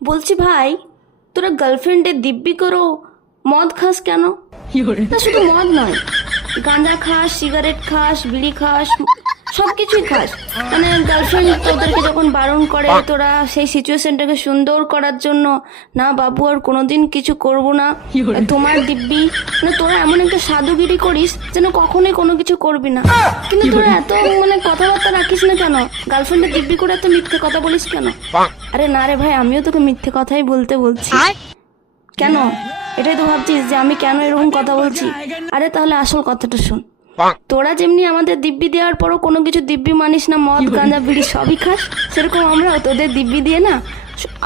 বলছি ভাই, তোরা গার্লফ্রেন্ডে দিব্যি করো, মদ খাস কেন? না শুধু মদ নয়, গাঁজা খাস, সিগারেট খাস, বিড়ি খাস, সব কিছুই খাস। মানে গার্লফ্রেন্ড তোদেরকে যখন বারণ করে, তোরা সেই সিচুয়েশনটাকে সুন্দর করার জন্য, না বাবু আর কোনোদিন কিছু করব না, তোমার দিব্যি, মানে তোরা এমন একটা সাধুগিরি করিস যেন কখনোই কোনো কিছু করবি না। কিন্তু তোরা এত মানে কথাবার্তা রাখিস না কেন? গার্লফ্রেন্ডের দিব্যি করে এত মিথ্যে কথা বলিস কেন? আরে না রে ভাই, আমিও তোকে মিথ্যে কথাই বলছি। কেন? এটাই তো ভাবছিস যে আমি কেন এরকম কথা বলছি? আরে তাহলে আসল কথাটা শোন। তোরা যেমনি আমাদের দিব্যি দেওয়ার পরও কোনো কিছু দিব্যি মানিস না, মদ গাঁজা বিড়ি সবই খাস, সেরকম আমরাও তোদের দিব্যি দিয়ে না,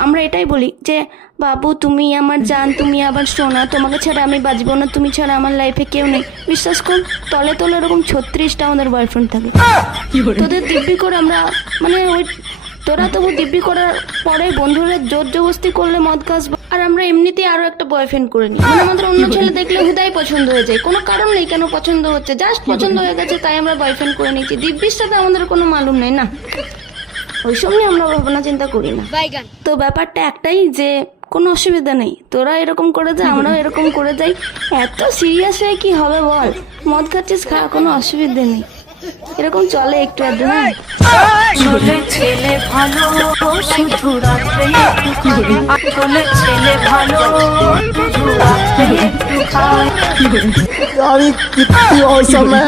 আমরা এটাই বলি যে বাবু তুমি আমার জান, তুমি আবার সোনা, তোমাকে ছাড়া আমি বাঁচবো না, তুমি ছাড়া আমার লাইফে কেউ নেই। বিশ্বাস কর, তলে তলে এরকম 36টা আমাদের বয়ফ্রেন্ড থাকে। তোদের দিব্যি করে আমরা মানে ওই, তোরা তবু দিব্যি করার পরে বন্ধুরা জোর জবস্তি করলে মদ খাস, আর আমরা এমনিতেই আরো একটা বয়ফ্রেন্ড করে নিই। মানে আমাদের অন্য ছেলে দেখলে হুদাই পছন্দ হয়ে যায়, কোনো কারণ নেই কেন পছন্দ হচ্ছে, জাস্ট পছন্দ হয়ে গেছে তাই আমরা বয়ফ্রেন্ড করে নিচ্ছি। দিব্যির সাথে আমাদের কোনো মালুম নেই না, ওইসব নিয়ে আমরা ভাবনা চিন্তা করি না। তো ব্যাপারটা একটাই যে কোনো অসুবিধা নেই, তোরা এরকম করে যা, আমরাও এরকম করে যাই। এত সিরিয়াস হয়ে কি হবে বল? মদ খাচ্ছিস খা, কোনো অসুবিধা নেই, এরকম চলে একটু আধটু। হ্যাঁ আসলে ছেলে ভালো শুধু রাত্রে একটু খায়, আসলে ছেলে ভালো শুধু রাত্রে একটু খায়। यार ये कितनी औसम है।